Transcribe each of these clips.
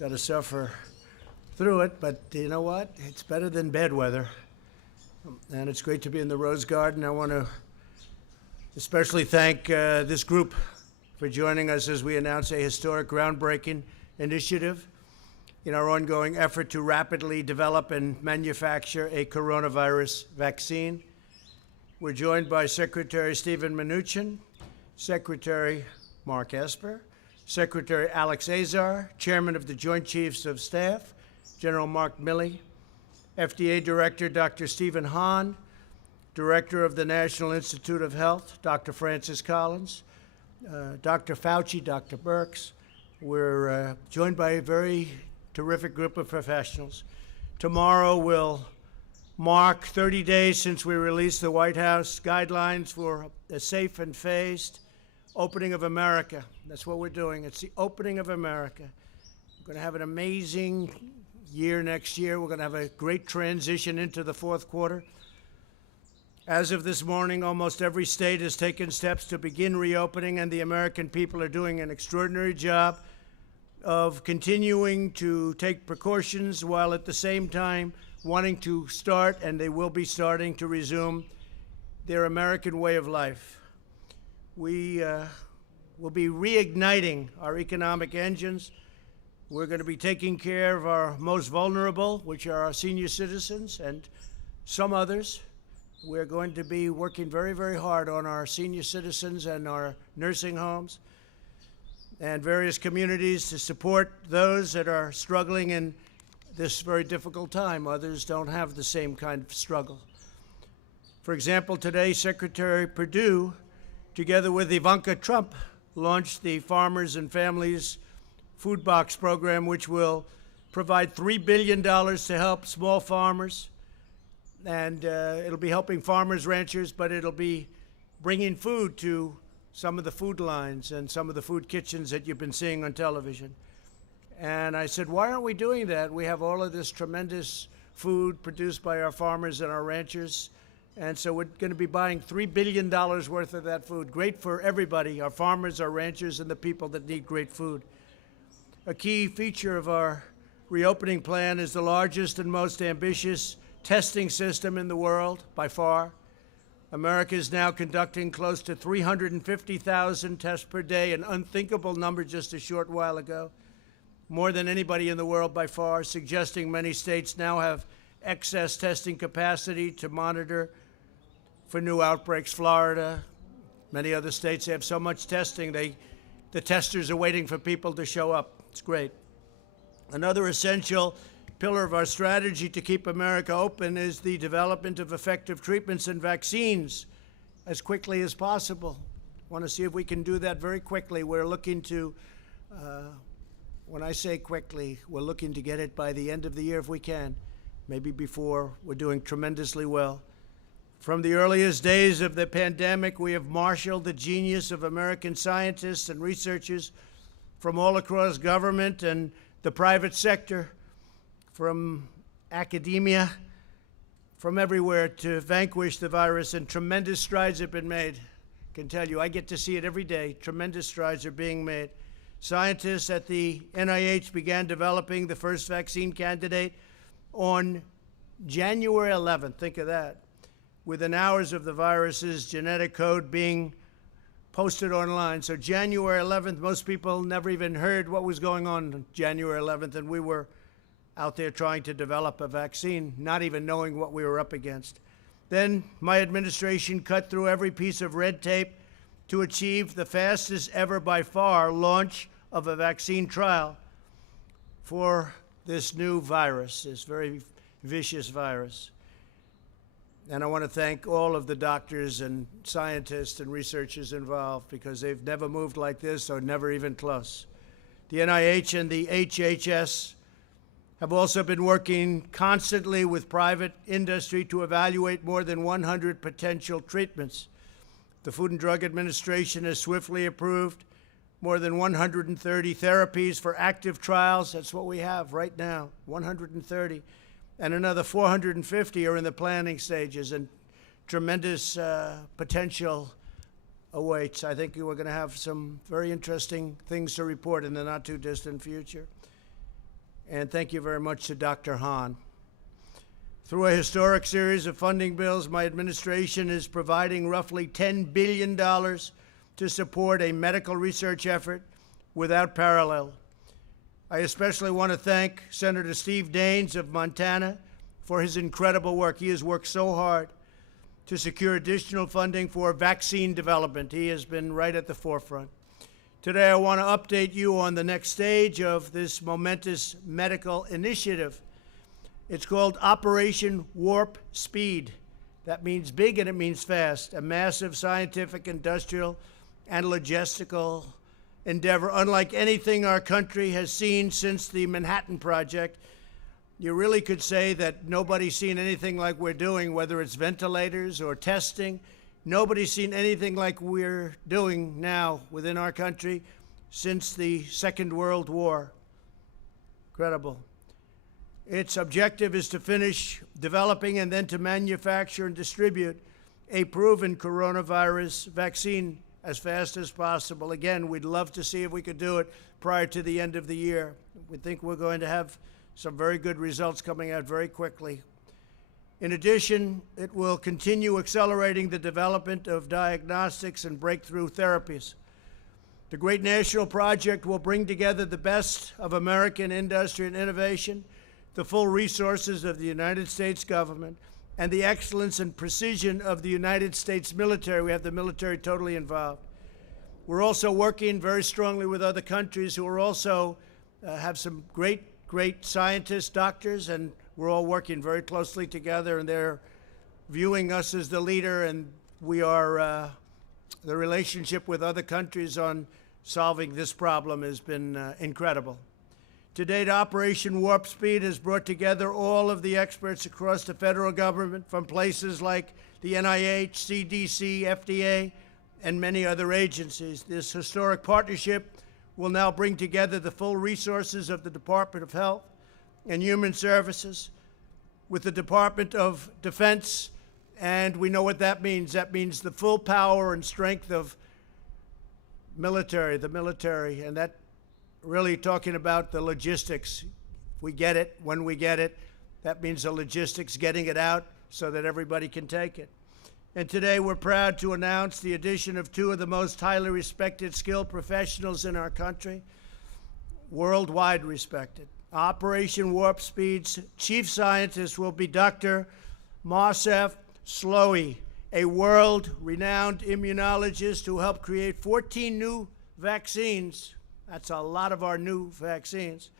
got to suffer through it, but you know what? It's better than bad weather. And it's great to be in the Rose Garden. I want to especially thank this group for joining us as we announce a historic, groundbreaking initiative in our ongoing effort to rapidly develop and manufacture a coronavirus vaccine. We're joined by Secretary Stephen Mnuchin, Secretary Mark Esper, Secretary Alex Azar, Chairman of the Joint Chiefs of Staff, General Mark Milley, FDA Director Dr. Stephen Hahn, Director of the National Institute of Health, Dr. Francis Collins, Dr. Fauci, Dr. Birx. We're joined by a very terrific group of professionals. Tomorrow will mark 30 days since we released the White House guidelines for a safe and phased opening of America. That's what we're doing. It's the opening of America. We're going to have an amazing year next year. We're going to have a great transition into the fourth quarter. As of this morning, almost every state has taken steps to begin reopening, and the American people are doing an extraordinary job of continuing to take precautions while at the same time wanting to start, and they will be starting to resume their American way of life. We will be reigniting our economic engines. We're going to be taking care of our most vulnerable, which are our senior citizens and some others. We're going to be working very, very hard on our senior citizens and our nursing homes and various communities to support those that are struggling in this very difficult time. Others don't have the same kind of struggle. For example, today, Secretary Perdue, together with Ivanka Trump, launched the Farmers and Families Food Box Program, which will provide $3 billion to help small farmers. And it'll be helping farmers, ranchers, but it'll be bringing food to some of the food lines and some of the food kitchens that you've been seeing on television. And I said, why aren't we doing that? We have all of this tremendous food produced by our farmers and our ranchers. And so we're going to be buying $3 billion worth of that food. Great for everybody, our farmers, our ranchers, and the people that need great food. A key feature of our reopening plan is the largest and most ambitious testing system in the world, by far. America is now conducting close to 350,000 tests per day, an unthinkable number just a short while ago. More than anybody in the world by far, suggesting many states now have excess testing capacity to monitor for new outbreaks. Florida, many other states, they have so much testing, the testers are waiting for people to show up. It's great. Another essential pillar of our strategy to keep America open is the development of effective treatments and vaccines as quickly as possible. I want to see if we can do that very quickly. We're looking to, when I say quickly, we're looking to get it by the end of the year if we can, maybe before. We're doing tremendously well. From the earliest days of the pandemic, we have marshaled the genius of American scientists and researchers from all across government and the private sector, from academia, from everywhere, to vanquish the virus, and tremendous strides have been made. I can tell you, I get to see it every day. Tremendous strides are being made. Scientists at the NIH began developing the first vaccine candidate on January 11th. Think of that. Within hours of the virus's genetic code being posted online. So January 11th, most people never even heard what was going on January 11th, and we were out there trying to develop a vaccine, not even knowing what we were up against. Then my administration cut through every piece of red tape to achieve the fastest ever by far launch of a vaccine trial for this new virus, this very vicious virus. And I want to thank all of the doctors and scientists and researchers involved, because they've never moved like this, or never even close. The NIH and the HHS have also been working constantly with private industry to evaluate more than 100 potential treatments. The Food and Drug Administration has swiftly approved more than 130 therapies for active trials. That's what we have right now, 130. And another 450 are in the planning stages, and tremendous potential awaits. I think we're going to have some very interesting things to report in the not-too-distant future. And thank you very much to Dr. Hahn. Through a historic series of funding bills, my administration is providing roughly $10 billion to support a medical research effort without parallel. I especially want to thank Senator Steve Daines of Montana for his incredible work. He has worked so hard to secure additional funding for vaccine development. He has been right at the forefront. Today, I want to update you on the next stage of this momentous medical initiative. It's called Operation Warp Speed. That means big and it means fast, a massive scientific, industrial, and logistical endeavor unlike anything our country has seen since the Manhattan Project. You really could say that nobody's seen anything like we're doing, whether it's ventilators or testing. Nobody's seen anything like we're doing now within our country since the Second World War. Incredible. Its objective is to finish developing and then to manufacture and distribute a proven coronavirus vaccine as fast as possible. Again, we'd love to see if we could do it prior to the end of the year. We think we're going to have some very good results coming out very quickly. In addition, it will continue accelerating the development of diagnostics and breakthrough therapies. The great national project will bring together the best of American industry and innovation, the full resources of the United States government, and the excellence and precision of the United States military. We have the military totally involved. We're also working very strongly with other countries who are also have some great scientists, doctors, and we're all working very closely together, and they're viewing us as the leader, and we are, the relationship with other countries on solving this problem has been incredible. To date, Operation Warp Speed has brought together all of the experts across the federal government from places like the NIH, CDC, FDA, and many other agencies. This historic partnership will now bring together the full resources of the Department of Health and Human Services with the Department of Defense, and we know what that means. That means the full power and strength of the military, and that really talking about the logistics. We get it, when we get it, that means the logistics, getting it out so that everybody can take it. And today we're proud to announce the addition of two of the most highly respected, skilled professionals in our country, worldwide respected. Operation Warp Speed's chief scientist will be Dr. Moncef Slaoui, a world-renowned immunologist who helped create 14 new vaccines. That's a lot of our new vaccines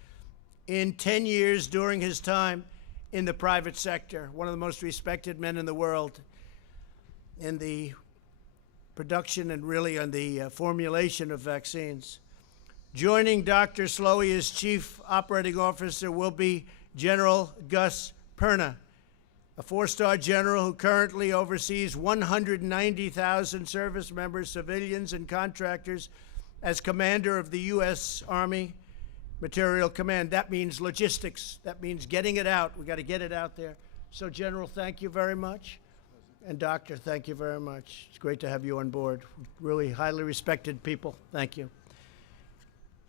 in 10 years during his time in the private sector, one of the most respected men in the world in the production and really on the formulation of vaccines. Joining Dr. Slaoui as Chief Operating Officer will be General Gus Perna, a four-star general who currently oversees 190,000 service members, civilians, and contractors as commander of the U.S. Army Material Command. That means logistics. That means getting it out. We got to get it out there. So, General, thank you very much. And Doctor, thank you very much. It's great to have you on board. Really highly respected people. Thank you.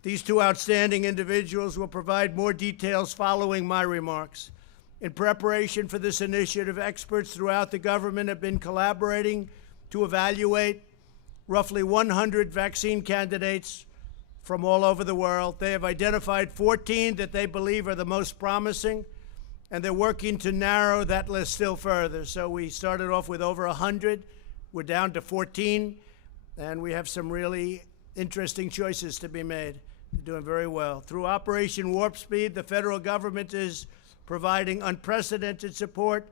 These two outstanding individuals will provide more details following my remarks. In preparation for this initiative, experts throughout the government have been collaborating to evaluate roughly 100 vaccine candidates from all over the world. They have identified 14 that they believe are the most promising, and they're working to narrow that list still further. So we started off with over 100. We're down to 14, and we have some really interesting choices to be made. They're doing very well. Through Operation Warp Speed, the federal government is providing unprecedented support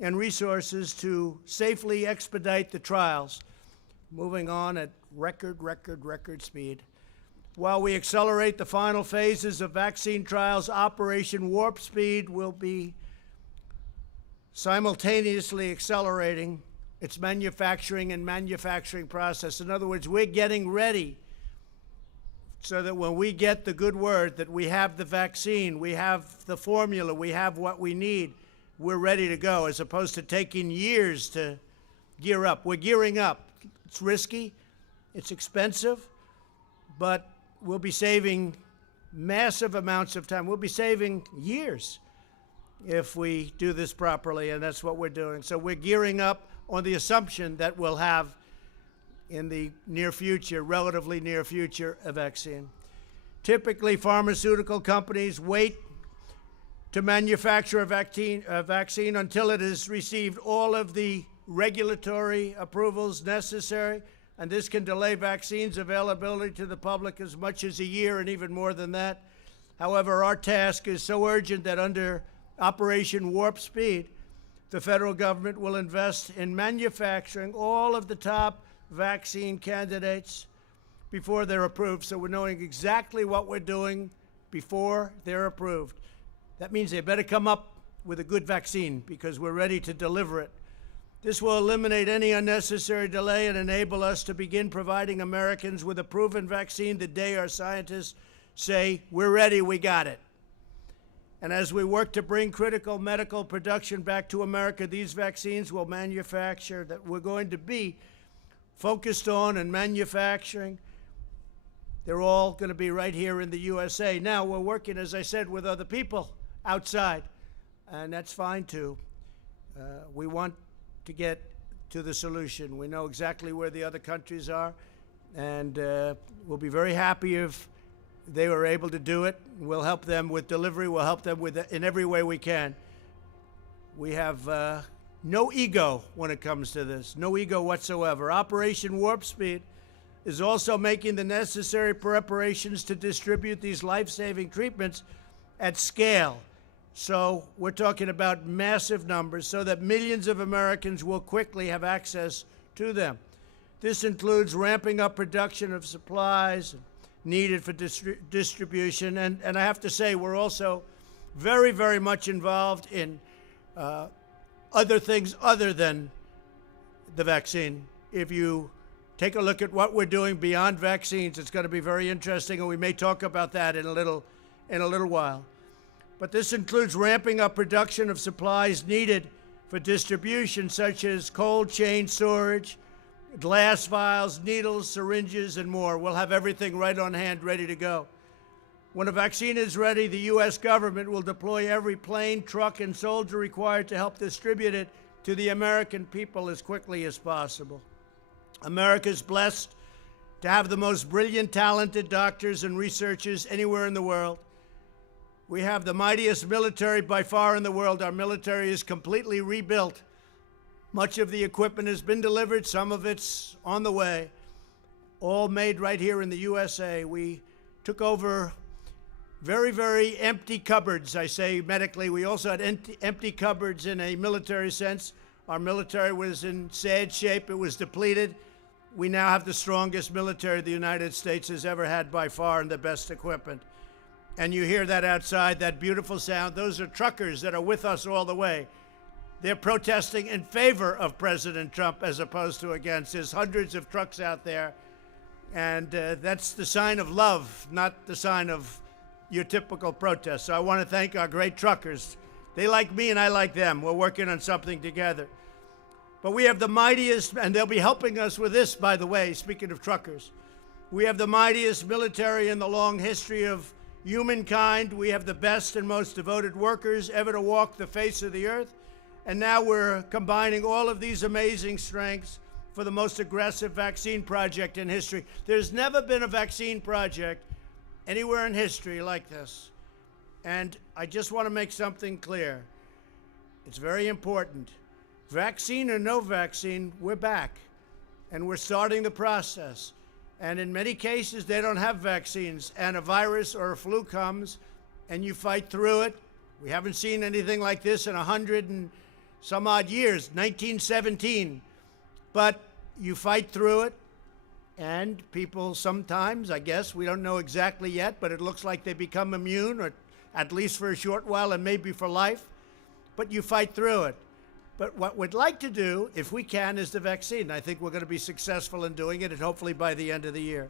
and resources to safely expedite the trials, moving on at record speed. While we accelerate the final phases of vaccine trials, Operation Warp Speed will be simultaneously accelerating its manufacturing process. In other words, we're getting ready so that when we get the good word that we have the vaccine, we have the formula, we have what we need, we're ready to go, as opposed to taking years to gear up. We're gearing up. It's risky, it's expensive, but we'll be saving massive amounts of time. We'll be saving years if we do this properly, and that's what we're doing. So we're gearing up on the assumption that we'll have in the near future, relatively near future, a vaccine. Typically, pharmaceutical companies wait to manufacture a vaccine until it has received all of the regulatory approvals necessary, and this can delay vaccines availability to the public as much as a year and even more than that. However, our task is so urgent that under Operation Warp Speed, the federal government will invest in manufacturing all of the top vaccine candidates before they're approved. So we're knowing exactly what we're doing before they're approved. That means they better come up with a good vaccine because we're ready to deliver it. This will eliminate any unnecessary delay and enable us to begin providing Americans with a proven vaccine the day our scientists say, we're ready, we got it. And as we work to bring critical medical production back to America, these vaccines will manufacture that we're going to be focused on and manufacturing. They're all going to be right here in the USA. Now, we're working, as I said, with other people outside, and that's fine too. We want to get to the solution. We know exactly where the other countries are, and we'll be very happy if they were able to do it. We'll help them with delivery. We'll help them with in every way we can. We have no ego when it comes to this, no ego whatsoever. Operation Warp Speed is also making the necessary preparations to distribute these life-saving treatments at scale. So we're talking about massive numbers so that millions of Americans will quickly have access to them. This includes ramping up production of supplies needed for distribution. And I have to say, we're also very, very much involved in other things other than the vaccine. If you take a look at what we're doing beyond vaccines, it's going to be very interesting, and we may talk about that in a little while. But this includes ramping up production of supplies needed for distribution, such as cold chain storage, glass vials, needles, syringes, and more. We'll have everything right on hand, ready to go. When a vaccine is ready, the U.S. government will deploy every plane, truck, and soldier required to help distribute it to the American people as quickly as possible. America is blessed to have the most brilliant, talented doctors and researchers anywhere in the world. We have the mightiest military by far in the world. Our military is completely rebuilt. Much of the equipment has been delivered. Some of it's on the way, all made right here in the USA. We took over very, very empty cupboards, I say medically. We also had empty cupboards in a military sense. Our military was in sad shape. It was depleted. We now have the strongest military the United States has ever had by far and the best equipment. And you hear that outside, that beautiful sound. Those are truckers that are with us all the way. They're protesting in favor of President Trump as opposed to against. There's hundreds of trucks out there, and that's the sign of love, not the sign of your typical protest. So I want to thank our great truckers. They like me and I like them. We're working on something together. But we have the mightiest, and they'll be helping us with this, by the way, speaking of truckers. We have the mightiest military in the long history of humankind. We have the best and most devoted workers ever to walk the face of the earth. And now we're combining all of these amazing strengths for the most aggressive vaccine project in history. There's never been a vaccine project anywhere in history like this. And I just want to make something clear. It's very important. Vaccine or no vaccine, we're back. And we're starting the process. And in many cases, they don't have vaccines. And a virus or a flu comes, and you fight through it. We haven't seen anything like this in 100 and some odd years, 1917. But you fight through it, and people sometimes, I guess, we don't know exactly yet, but it looks like they become immune, or at least for a short while and maybe for life. But you fight through it. But what we'd like to do, if we can, is the vaccine. I think we're going to be successful in doing it, and hopefully by the end of the year.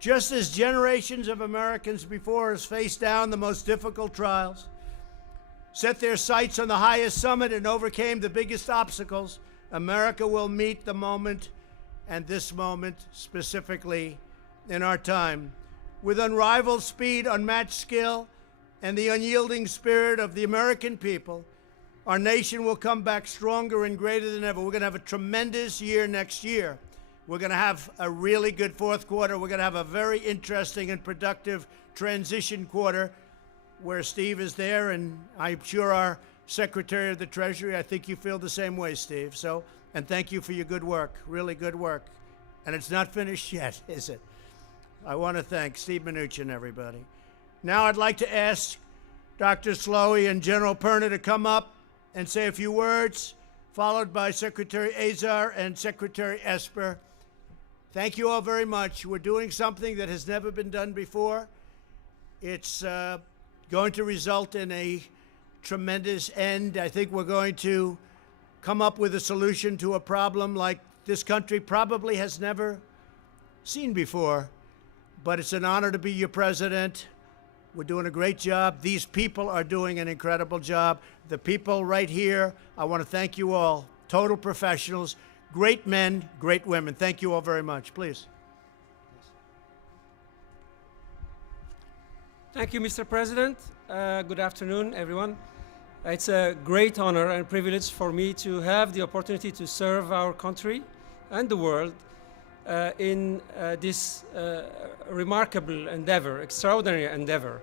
Just as generations of Americans before us faced down the most difficult trials, set their sights on the highest summit, and overcame the biggest obstacles, America will meet the moment, and this moment specifically in our time, with unrivaled speed, unmatched skill, and the unyielding spirit of the American people, our nation will come back stronger and greater than ever. We're going to have a tremendous year next year. We're going to have a really good fourth quarter. We're going to have a very interesting and productive transition quarter where Steve is there, and I'm sure our Secretary of the Treasury, I think you feel the same way, Steve. So, and thank you for your good work, really good work. And it's not finished yet, is it? I want to thank Steve Mnuchin and everybody. Now I'd like to ask Dr. Slowey and General Perna to come up and say a few words, followed by Secretary Azar and Secretary Esper. Thank you all very much. We're doing something that has never been done before. It's going to result in a tremendous end. I think we're going to come up with a solution to a problem like this country probably has never seen before. But it's an honor to be your president. We're doing a great job. These people are doing an incredible job. The people right here, I want to thank you all. Total professionals, great men, great women. Thank you all very much. Please. Thank you, Mr. President. Good afternoon, everyone. It's a great honor and privilege for me to have the opportunity to serve our country and the world in this remarkable endeavor, extraordinary endeavor,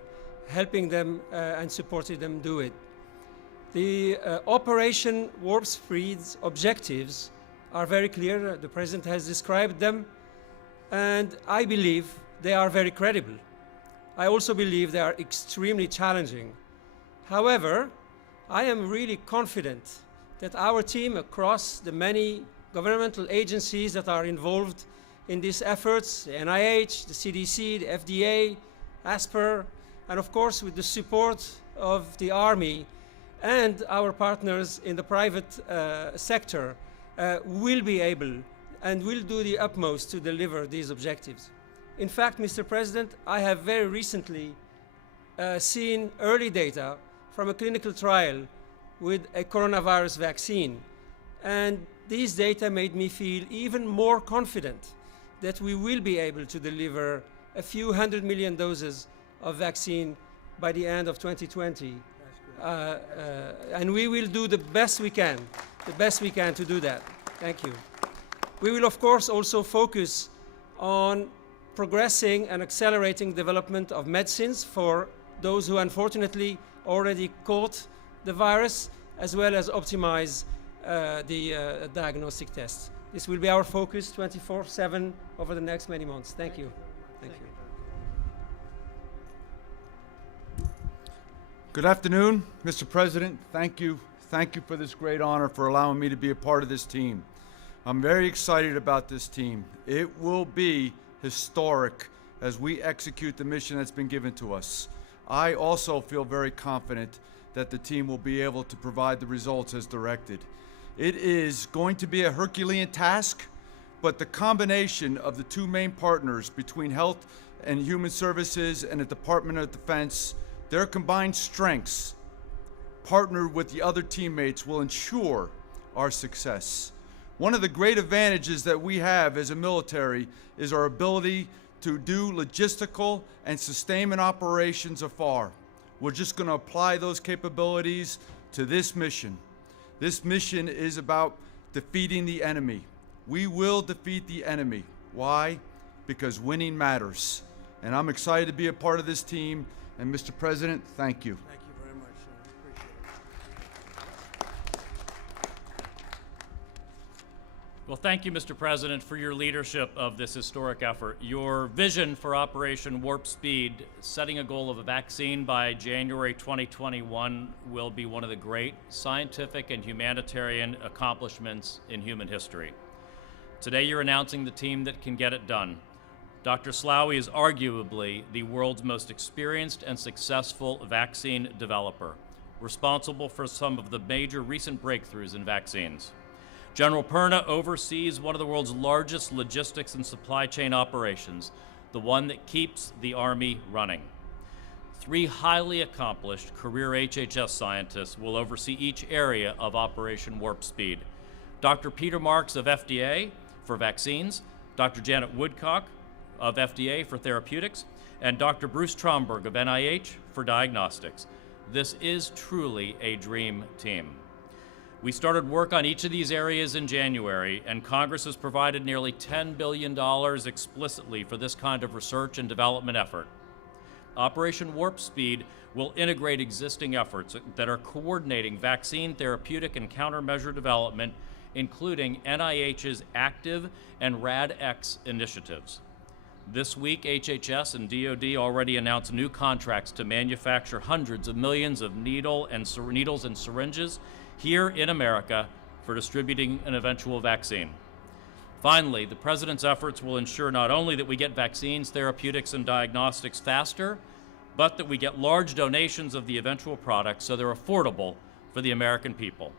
helping them and supporting them do it. The Operation Warp Speed's objectives are very clear. The President has described them, and I believe they are very credible. I also believe they are extremely challenging. However, I am really confident that our team across the many governmental agencies that are involved in these efforts, the NIH, the CDC, the FDA, ASPR, and of course with the support of the Army and our partners in the private sector, will be able and will do the utmost to deliver these objectives. In fact, Mr. President, I have very recently seen early data from a clinical trial with a coronavirus vaccine. And these data made me feel even more confident that we will be able to deliver a few 100 million doses of vaccine by the end of 2020. And we will do the best we can to do that. Thank you. We will, of course, also focus on progressing and accelerating development of medicines for those who unfortunately already caught the virus, as well as optimize the diagnostic tests. This will be our focus 24/7 over the next many months. Thank you. Thank you. Good afternoon, Mr. President. Thank you. Thank you for this great honor for allowing me to be a part of this team. I'm very excited about this team. It will be historic as we execute the mission that's been given to us. I also feel very confident that the team will be able to provide the results as directed. It is going to be a Herculean task, but the combination of the two main partners between Health and Human Services and the Department of Defense, their combined strengths, partnered with the other teammates, will ensure our success. One of the great advantages that we have as a military is our ability to do logistical and sustainment operations afar. We're just going to apply those capabilities to this mission. This mission is about defeating the enemy. We will defeat the enemy. Why? Because winning matters. And I'm excited to be a part of this team. And Mr. President, thank you. Thank you very much, Sean. Appreciate it. Well, thank you, Mr. President, for your leadership of this historic effort. Your vision for Operation Warp Speed, setting a goal of a vaccine by January 2021, will be one of the great scientific and humanitarian accomplishments in human history. Today, you're announcing the team that can get it done. Dr. Slowey is arguably the world's most experienced and successful vaccine developer, responsible for some of the major recent breakthroughs in vaccines. General Perna oversees one of the world's largest logistics and supply chain operations, the one that keeps the Army running. 3 highly accomplished career HHS scientists will oversee each area of Operation Warp Speed. Dr. Peter Marks of FDA for vaccines, Dr. Janet Woodcock of FDA for therapeutics, and Dr. Bruce Tromberg of NIH for diagnostics. This is truly a dream team. We started work on each of these areas in January, and Congress has provided nearly $10 billion explicitly for this kind of research and development effort. Operation Warp Speed will integrate existing efforts that are coordinating vaccine, therapeutic, and countermeasure development, including NIH's ACTIVE and RADx initiatives. This week, HHS and DoD already announced new contracts to manufacture hundreds of millions of needles and syringes here in America for distributing an eventual vaccine. Finally, the President's efforts will ensure not only that we get vaccines, therapeutics, and diagnostics faster, but that we get large donations of the eventual products so they're affordable for the American people.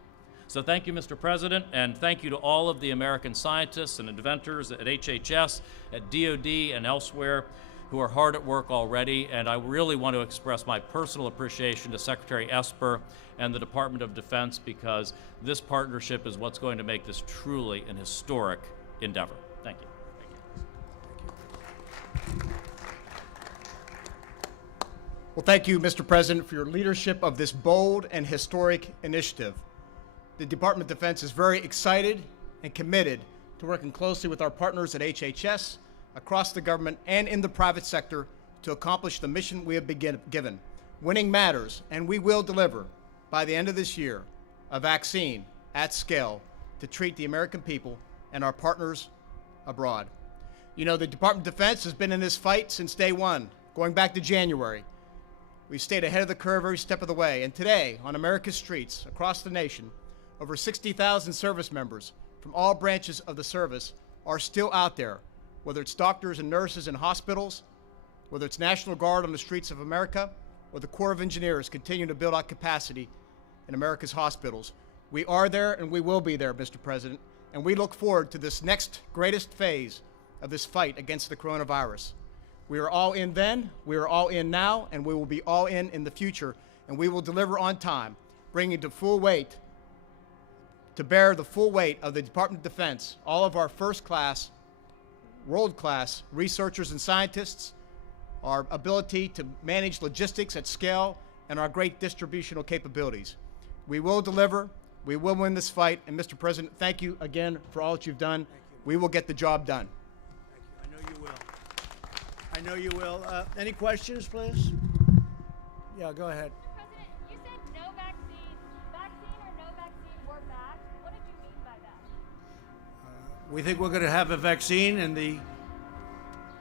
So thank you, Mr. President, and thank you to all of the American scientists and inventors at HHS, at DoD, and elsewhere who are hard at work already. And I really want to express my personal appreciation to Secretary Esper and the Department of Defense, because this partnership is what's going to make this truly an historic endeavor. Thank you. Well, thank you, Mr. President, for your leadership of this bold and historic initiative. The Department of Defense is very excited and committed to working closely with our partners at HHS, across the government, and in the private sector to accomplish the mission we have been given. Winning matters, and we will deliver, by the end of this year, a vaccine at scale to treat the American people and our partners abroad. You know, the Department of Defense has been in this fight since day one, going back to January. We've stayed ahead of the curve every step of the way, and today, on America's streets across the nation, over 60,000 service members from all branches of the service are still out there, whether it's doctors and nurses in hospitals, whether it's National Guard on the streets of America, or the Corps of Engineers continuing to build out capacity in America's hospitals. We are there and we will be there, Mr. President, and we look forward to this next greatest phase of this fight against the coronavirus. We are all in then, we are all in now, and we will be all in the future, and we will deliver on time, bringing to bear the full weight of the Department of Defense, all of our first-class, world-class researchers and scientists, our ability to manage logistics at scale, and our great distributional capabilities. We will deliver, we will win this fight, and Mr. President, thank you again for all that you've done. We will get the job done. Thank you. I know you will. I know you will. Any questions, please? Yeah, go ahead. President, you said no vaccine or no vaccine, we're back. What did you mean by that? We think we're going to have a vaccine in the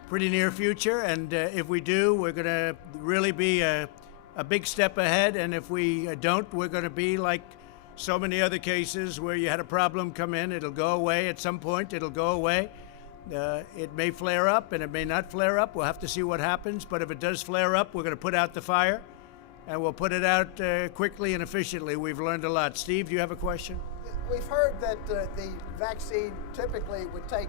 pretty near future, and if we do, we're going to really be a big step ahead, and if we don't, we're going to be like so many other cases where you had a problem come in, it'll go away at some point, it'll go away. It may flare up and it may not flare up. We'll have to see what happens, but if it does flare up, we're going to put out the fire, and we'll put it out quickly and efficiently. We've learned a lot. Steve, do you have a question? We've heard that the vaccine typically would take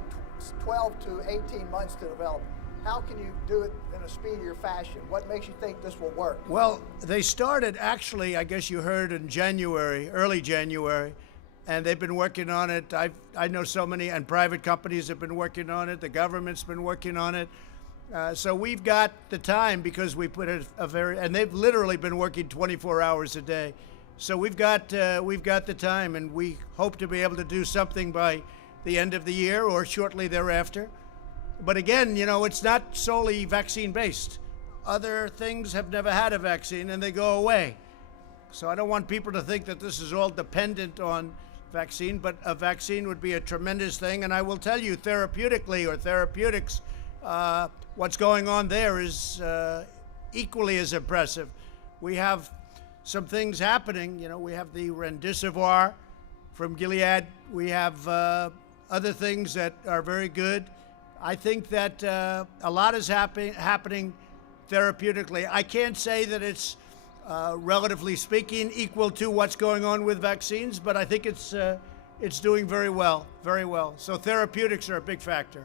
12 to 18 months to develop. How can you do it in a speedier fashion? What makes you think this will work? Well, they started actually, I guess you heard, in January, early January, and they've been working on it. I know so many, and private companies have been working on it. The government's been working on it. So we've got the time because we put and they've literally been working 24 hours a day. So we've got the time, and we hope to be able to do something by the end of the year or shortly thereafter. But again, you know, it's not solely vaccine-based. Other things have never had a vaccine, and they go away. So I don't want people to think that this is all dependent on vaccine, but a vaccine would be a tremendous thing. And I will tell you, therapeutically or therapeutics, what's going on there is equally as impressive. We have some things happening. You know, we have the remdesivir from Gilead. We have other things that are very good. I think that a lot is happening therapeutically. I can't say that it's relatively speaking, equal to what's going on with vaccines, but I think it's doing very well, very well. So therapeutics are a big factor.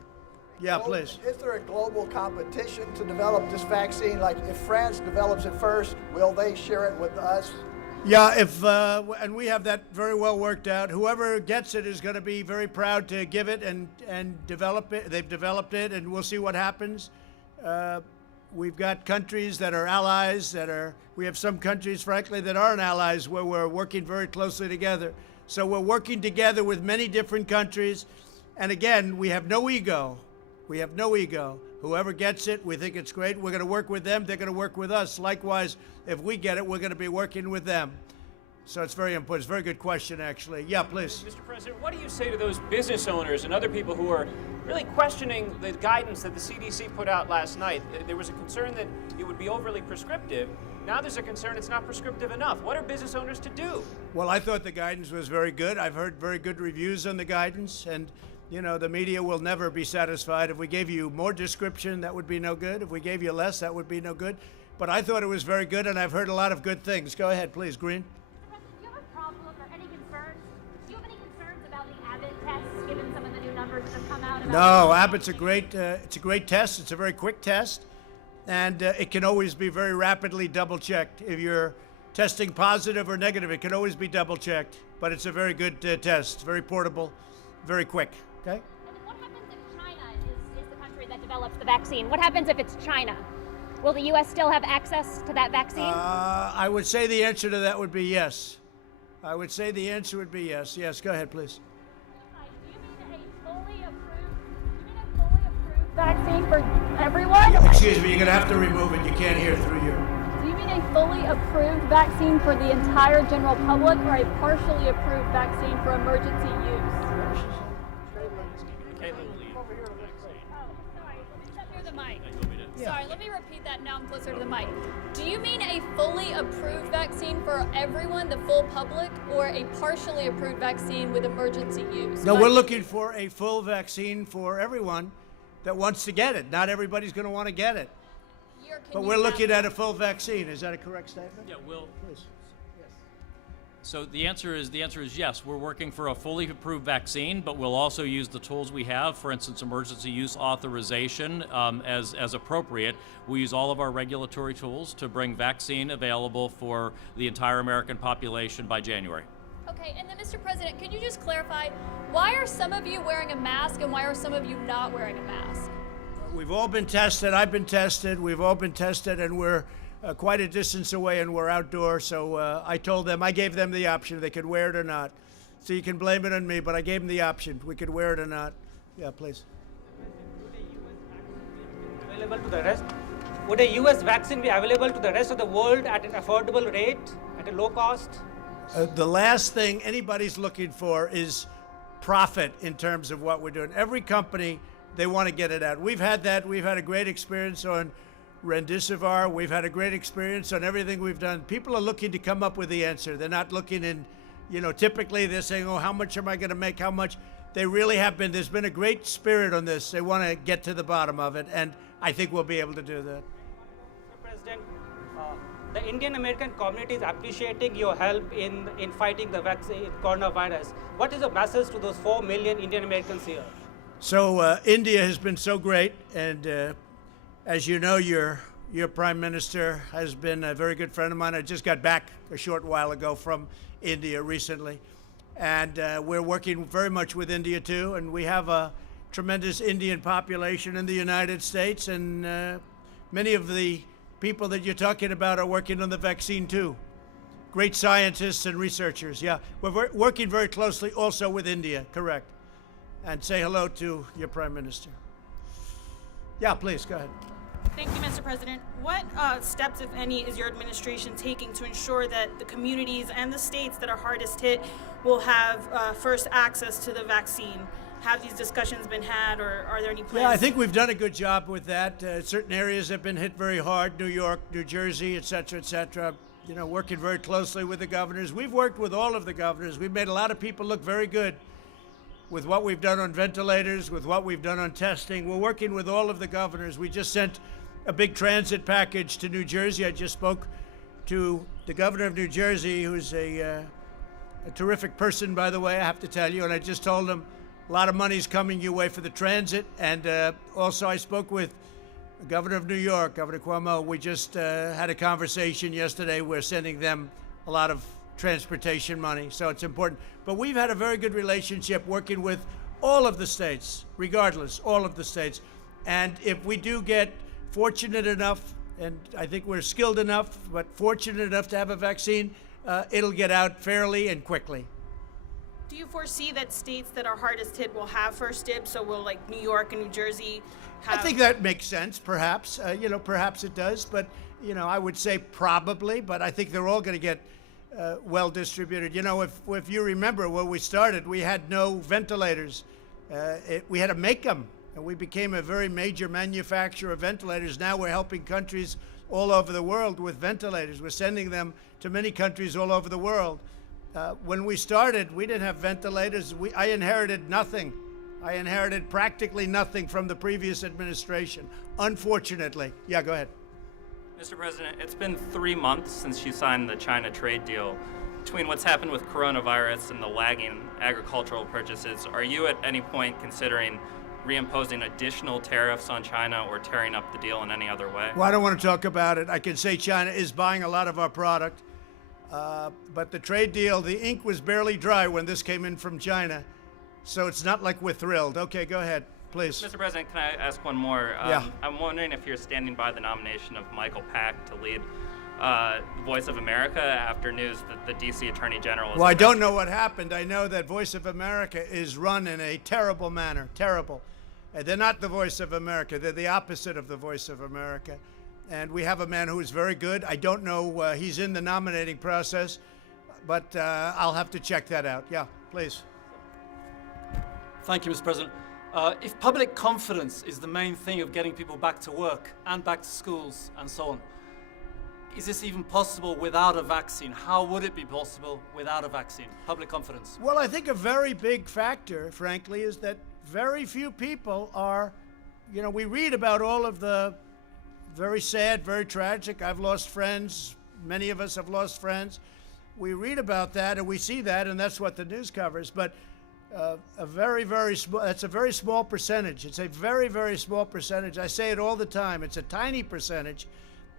Yeah, please. Is there a global competition to develop this vaccine? Like if France develops it first, will they share it with us? Yeah, and we have that very well worked out. Whoever gets it is going to be very proud to give it and develop it. They've developed it, and we'll see what happens. we've got countries that are allies we have some countries, frankly, that aren't allies where we're working very closely together. So we're working together with many different countries. And again, we have no ego. We have no ego. Whoever gets it, we think it's great. We're going to work with them. They're going to work with us. Likewise, if we get it, we're going to be working with them. So it's very important. It's a very good question, actually. Yeah, please. Mr. President, what do you say to those business owners and other people who are really questioning the guidance that the CDC put out last night? There was a concern that it would be overly prescriptive. Now there's a concern it's not prescriptive enough. What are business owners to do? Well, I thought the guidance was very good. I've heard very good reviews on the guidance. And, you know, the media will never be satisfied. If we gave you more description, that would be no good. If we gave you less, that would be no good. But I thought it was very good, and I've heard a lot of good things. Go ahead, please, Green. Do you have a problem or any concerns? Do you have any concerns about the Abbott tests, given some of the new numbers that have come out? No, Abbott's a great. It's a great test. It's a very quick test, and it can always be very rapidly double-checked. If you're testing positive or negative, it can always be double-checked. But it's a very good test. Very portable, very quick. Okay. And then what happens if China is the country that develops the vaccine? What happens if it's China? Will the U.S. still have access to that vaccine? I would say the answer to that would be yes. I would say the answer would be yes. Yes, go ahead, please. Do you mean a fully approved vaccine for everyone? Excuse me, you're going to have to remove it. You can't hear through your... Do you mean a fully approved vaccine for the entire general public or a partially approved vaccine for emergency use? Sorry, let me repeat that. Now I'm closer to the mic. Do you mean a fully approved vaccine for everyone, the full public, or a partially approved vaccine with emergency use? No, we're looking for a full vaccine for everyone that wants to get it. Not everybody's going to want to get it. But we're looking at a full vaccine. Is that a correct statement? Yeah, Will. Please. So the answer is yes. We're working for a fully approved vaccine, but we'll also use the tools we have, for instance, emergency use authorization as appropriate. We use all of our regulatory tools to bring vaccine available for the entire American population by January. Okay, and then Mr. President, could you just clarify, why are some of you wearing a mask and why are some of you not wearing a mask? We've all been tested. I've been tested. We've all been tested, and we're quite a distance away, and we're outdoors. So I gave them the option. They could wear it or not. So you can blame it on me, but I gave them the option. We could wear it or not. Yeah, please. Would a U.S. vaccine be available to the rest of the world at an affordable rate, at a low cost? The last thing anybody's looking for is profit in terms of what we're doing. Every company, they want to get it out. We've had that. We've had a great experience on Remdesivir. We've had a great experience on everything we've done. People are looking to come up with the answer. They're not looking in, typically they're saying, oh, how much am I going to make? How much? They really have been. There's been a great spirit on this. They want to get to the bottom of it, and I think we'll be able to do that. Mr. President, the Indian American community is appreciating your help in fighting the coronavirus. What is your message to those 4 million Indian Americans here? So India has been so great, and as you know, your prime minister has been a very good friend of mine. I just got back a short while ago from India recently, and we're working very much with India too. And we have a tremendous Indian population in the United States, and many of the people that you're talking about are working on the vaccine too. Great scientists and researchers. Yeah, we're working very closely also with India. Correct. And say hello to your prime minister. Yeah, please, go ahead. Thank you, Mr. President. What steps, if any, is your administration taking to ensure that the communities and the states that are hardest hit will have first access to the vaccine? Have these discussions been had, or are there any plans? Yeah, I think we've done a good job with that. Certain areas have been hit very hard, New York, New Jersey, et cetera, working very closely with the governors. We've worked with all of the governors. We've made a lot of people look very good with what we've done on ventilators, with what we've done on testing. We're working with all of the governors. We just sent a big transit package to New Jersey. I just spoke to the governor of New Jersey, who's a terrific person, by the way, I have to tell you, and I just told him a lot of money's coming your way for the transit. And also I spoke with the governor of New York, Governor Cuomo. We just had a conversation yesterday. We're sending them a lot of transportation money, so it's important. But we've had a very good relationship working with all of the states, regardless, all of the states. And if we do get fortunate enough, and I think we're skilled enough, but fortunate enough to have a vaccine, it'll get out fairly and quickly. Do you foresee that states that are hardest hit will have first dibs? So will like New York and New Jersey have? I think that makes sense, perhaps. Perhaps it does, but I would say probably. But I think they're all going to get well distributed. If you remember when we started, we had no ventilators. We had to make them, and we became a very major manufacturer of ventilators. Now we're helping countries all over the world with ventilators. We're sending them to many countries all over the world. When we started, we didn't have ventilators. I inherited nothing. I inherited practically nothing from the previous administration, unfortunately. Yeah, go ahead. Mr. President, it's been 3 months since you signed the China trade deal. Between what's happened with coronavirus and the lagging agricultural purchases, are you at any point considering reimposing additional tariffs on China or tearing up the deal in any other way? Well, I don't want to talk about it. I can say China is buying a lot of our product. But the trade deal, the ink was barely dry when this came in from China. So it's not like we're thrilled. Okay, go ahead, please. Mr. President, can I ask one more? Yeah. I'm wondering if you're standing by the nomination of Michael Pack to lead Voice of America after news that the D.C. Attorney General is... Well, I don't know what happened. I know that Voice of America is run in a terrible manner, terrible. They're not the Voice of America. They're the opposite of the Voice of America. And we have a man who is very good. I don't know, he's in the nominating process, but I'll have to check that out. Yeah, please. Thank you, Mr. President. If public confidence is the main thing of getting people back to work and back to schools and so on, is this even possible without a vaccine? How would it be possible without a vaccine? Public confidence. Well, I think a very big factor, frankly, is that very few people are, we read about all of the very sad, very tragic. I've lost friends. Many of us have lost friends. We read about that and we see that, and that's what the news covers. But that's a very small percentage. It's a very, very small percentage. I say it all the time. It's a tiny percentage.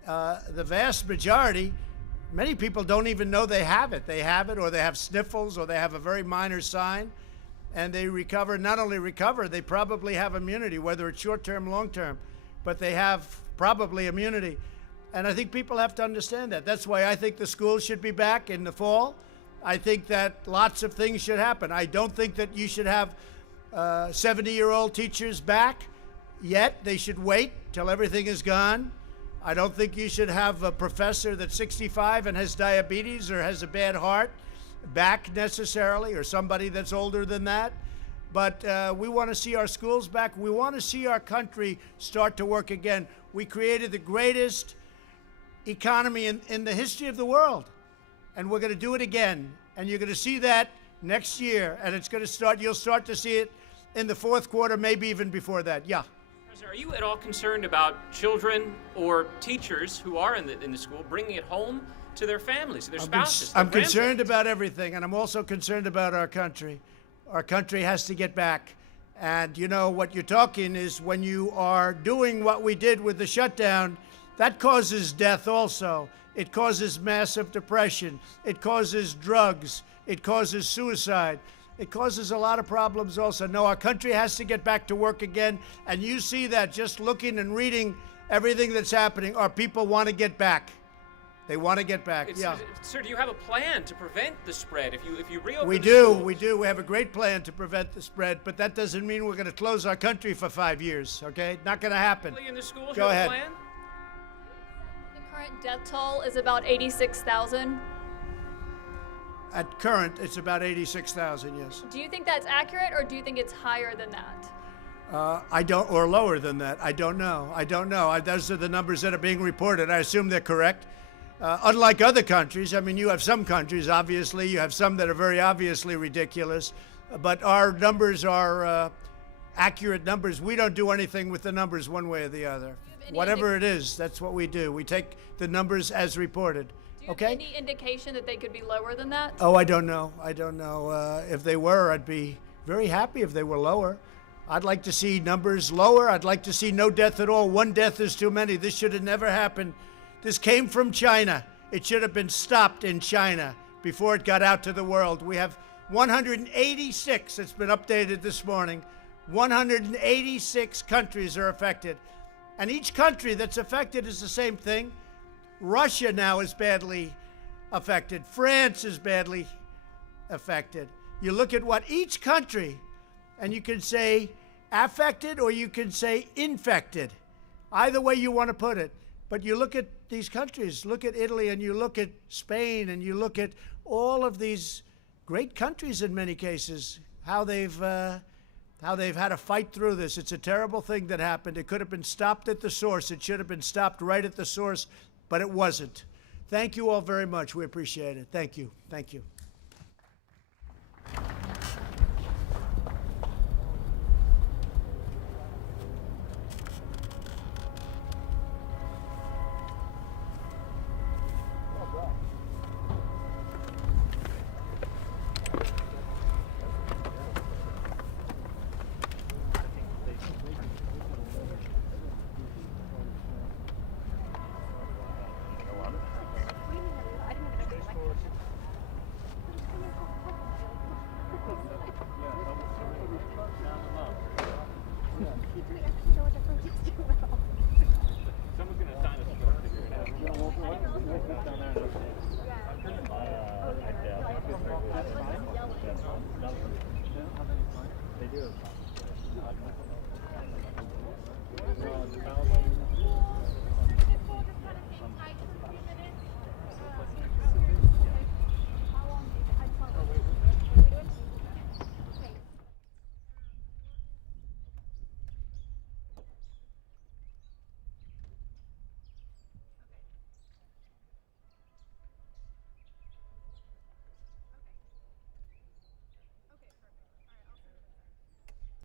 The vast majority, many people don't even know they have it. They have it, or they have sniffles, or they have a very minor sign, and they recover. Not only recover, they probably have immunity, whether it's short-term, long-term, but they have probably immunity. And I think people have to understand that. That's why I think the schools should be back in the fall. I think that lots of things should happen. I don't think that you should have 70-year-old teachers back yet. They should wait till everything is gone. I don't think you should have a professor that's 65 and has diabetes or has a bad heart back necessarily, or somebody that's older than that. But we want to see our schools back. We want to see our country start to work again. We created the greatest economy in the history of the world, and we're going to do it again. And you're going to see that next year, and it's going to start. You'll start to see it in the fourth quarter, maybe even before that. Yeah. President, are you at all concerned about children or teachers who are in the school bringing it home to their families, their spouses? I'm concerned about everything, and I'm also concerned about our country. Our country has to get back. And what you're talking is when you are doing what we did with the shutdown, that causes death also. It causes massive depression. It causes drugs. It causes suicide. It causes a lot of problems also. No, our country has to get back to work again. And you see that just looking and reading everything that's happening. Our people want to get back. They want to get back. Yeah. Sir, do you have a plan to prevent the spread if you reopen We the do. schools? We do. We have a great plan to prevent the spread, but that doesn't mean we're going to close our country for 5 years, okay? Not going to happen. In the schools, Go you ahead. have a plan? The current death toll is about 86,000. At current, it's about 86,000, yes. Do you think that's accurate, or do you think it's higher than that? I don't, or lower than that. I don't know. Those are the numbers that are being reported. I assume they're correct. Unlike other countries, you have some countries, obviously, you have some that are very obviously ridiculous, but our numbers are accurate numbers. We don't do anything with the numbers one way or the other. Whatever it is, that's what we do. We take the numbers as reported. Do you have any indication that they could be lower than that? Oh, I don't know. If they were, I'd be very happy if they were lower. I'd like to see numbers lower. I'd like to see no death at all. One death is too many. This should have never happened. This came from China. It should have been stopped in China before it got out to the world. We have 186, it's been updated this morning. 186 countries are affected. And each country that's affected is the same thing. Russia now is badly affected. France is badly affected. You look at what each country, and you can say affected or you can say infected. Either way you want to put it. But you look at these countries, look at Italy, and you look at Spain, and you look at all of these great countries in many cases, how they've had to fight through this. It's a terrible thing that happened. It could have been stopped at the source. It should have been stopped right at the source, but it wasn't. Thank you all very much. We appreciate it. Thank you. Thank you. They do.